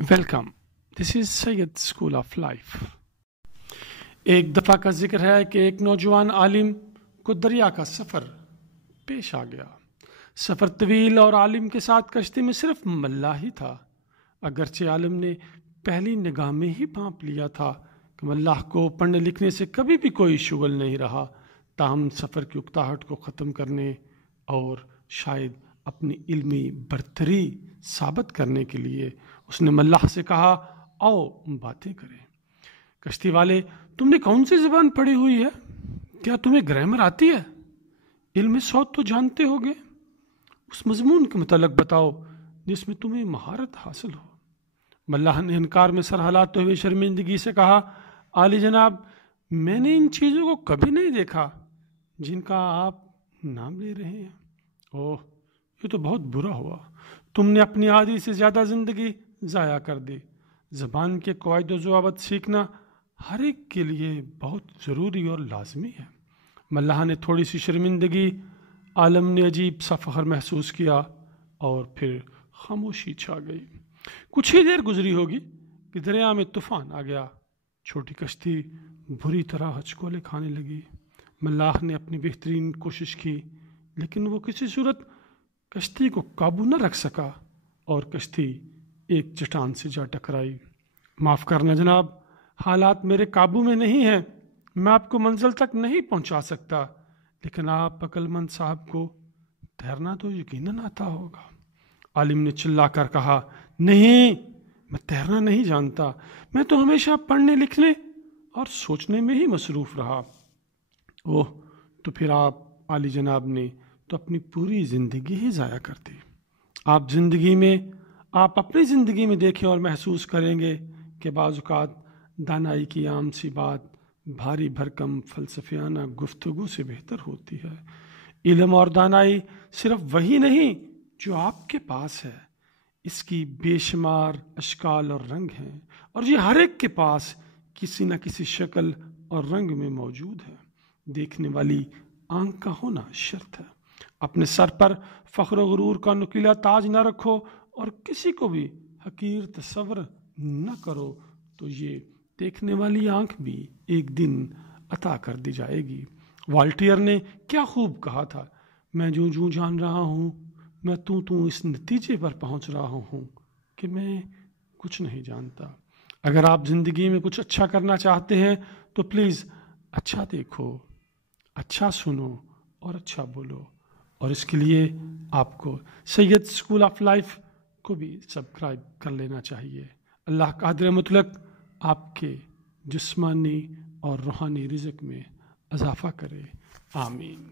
Welcome, this is Syed school of life. ایک دفعہ کا ذکر ہے کہ ایک نوجوان عالم کو دریا کا سفر پیش آ گیا۔ سفر طویل اور عالم کے ساتھ کشتی میں صرف ملاح ہی تھا۔ اگرچہ عالم نے پہلی نگاہ میں ہی بھانپ لیا تھا کہ ملاح کو پڑھنے لکھنے سے کبھی بھی کوئی شغل نہیں رہا، تاہم سفر کی اکتاہٹ کو ختم کرنے اور شاید اپنی علمی برتری ثابت کرنے کے لیے اس نے ملاح سے کہا، آؤ باتیں کریں۔ کشتی والے، تم نے کون سی زبان پڑھی ہوئی ہے؟ کیا تمہیں گرامر آتی ہے؟ علم صوت تو جانتے ہوگے؟ اس مضمون کے متعلق بتاؤ جس میں تمہیں مہارت حاصل ہو۔ ملاح نے انکار میں سر ہلاتے ہوئے شرمندگی سے کہا، عالی جناب، میں نے ان چیزوں کو کبھی نہیں دیکھا جن کا آپ نام لے رہے ہیں۔ اوہ، یہ تو بہت برا ہوا، تم نے اپنی آدھی سے زیادہ زندگی ضائع کر دی۔ زبان کے قواعد و ضوابط سیکھنا ہر ایک کے لیے بہت ضروری اور لازمی ہے۔ ملاح نے تھوڑی سی شرمندگی، عالم نے عجیب سا فخر محسوس کیا اور پھر خاموشی چھا گئی۔ کچھ ہی دیر گزری ہوگی کہ دریا میں طوفان آ گیا۔ چھوٹی کشتی بری طرح ہچکولے کھانے لگی۔ ملاح نے اپنی بہترین کوشش کی، لیکن وہ کسی صورت کشتی کو قابو نہ رکھ سکا اور کشتی ایک چٹان سے جا ٹکرائی۔ معاف کرنا جناب، حالات میرے قابو میں نہیں ہیں، میں آپ کو منزل تک نہیں پہنچا سکتا، لیکن آپ عقل مند صاحب کو تیرنا تو یقیناً آتا ہوگا۔ عالم نے چلا کر کہا، نہیں، میں تیرنا نہیں جانتا، میں تو ہمیشہ پڑھنے لکھنے اور سوچنے میں ہی مصروف رہا۔ اوہ، تو پھر آپ عالی جناب نے تو اپنی پوری زندگی ہی ضائع کر دی۔ آپ اپنی زندگی میں دیکھیں اور محسوس کریں گے کہ بعض اوقات دانائی کی عام سی بات بھاری بھرکم فلسفیانہ گفتگو سے بہتر ہوتی ہے۔ علم اور دانائی صرف وہی نہیں جو آپ کے پاس ہے، اس کی بے شمار اشکال اور رنگ ہیں، اور یہ ہر ایک کے پاس کسی نہ کسی شکل اور رنگ میں موجود ہے۔ دیکھنے والی آنکھ کا ہونا شرط ہے۔ اپنے سر پر فخر و غرور کا نکیلا تاج نہ رکھو اور کسی کو بھی حقیر تصور نہ کرو، تو یہ دیکھنے والی آنکھ بھی ایک دن عطا کر دی جائے گی۔ والٹیئر نے کیا خوب کہا تھا، میں جو جان رہا ہوں، میں تو اس نتیجے پر پہنچ رہا ہوں کہ میں کچھ نہیں جانتا۔ اگر آپ زندگی میں کچھ اچھا کرنا چاہتے ہیں تو پلیز اچھا دیکھو، اچھا سنو اور اچھا بولو، اور اس کے لیے آپ کو سید اسکول آف لائف کو بھی سبسکرائب کر لینا چاہیے۔ اللہ قادر مطلق آپ کے جسمانی اور روحانی رزق میں اضافہ کرے، آمین۔